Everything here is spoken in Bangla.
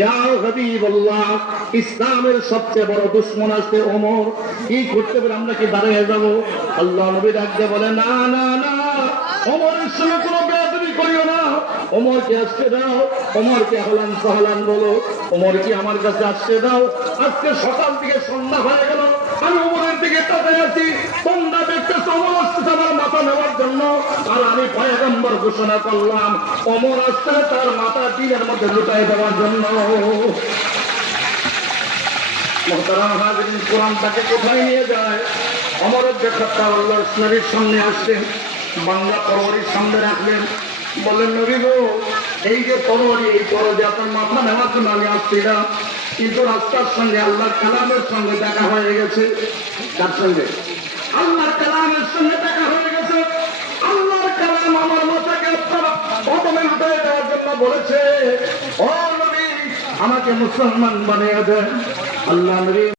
ইয়া হাবিবাল্লাহ, ইসলামের সবচেয়ে বড় দুশমন আছে ওমর। কি করতে পারে? আমরা কি দাঁড়িয়ে যাব? আল্লাহ নবী ডাকতে বলে, না না না, ওমরের সঙ্গে কোনো বেয়াদবি করিও না। ওমরকে আসতে দাও, ওমরকে হলান সাহলান বলো, ওমরকে আমার কাছে আসতে দাও। আজকে সকাল থেকে সন্ধ্যা হয়ে গেল, আমি ওমরের দিকে তাকাই আছি, তোমরা দেখতেছো ওমর আসতেছে আমার মাথা নেওয়ার জন্য, আর আমি পয়গম্বর ঘোষণা করলাম ওমর আসছে তার মাথা টিনের মধ্যে লুটাই দেওয়ার জন্য। মুহতারাম হাজিরিন, কোরআন তাকে কোথায় নিয়ে যায়? ওমরের দেখাটা আল্লাহর নবীর সামনে আসলেন, বাংলা তরবারির সামনে রাখলেন, বললেন, নবী গো, এই যে তরবারি, এই তরবারি আপনার মাথা নেওয়ার জন্য আমি আসছি না, কিন্তু রাস্তার সঙ্গে আল্লাহর কালামের সঙ্গে দেখা হয়ে গেছে। তার সঙ্গে আল্লাহর কালামের সঙ্গে দেখা হয়ে গেছে। আল্লাহর কালাম আমার মাথাকে আপনারা প্রথমে উঠে দেওয়ার জন্য বলেছে, ও নবী আমাকে মুসলমান বানিয়ে দেন। আল্লাহ নবী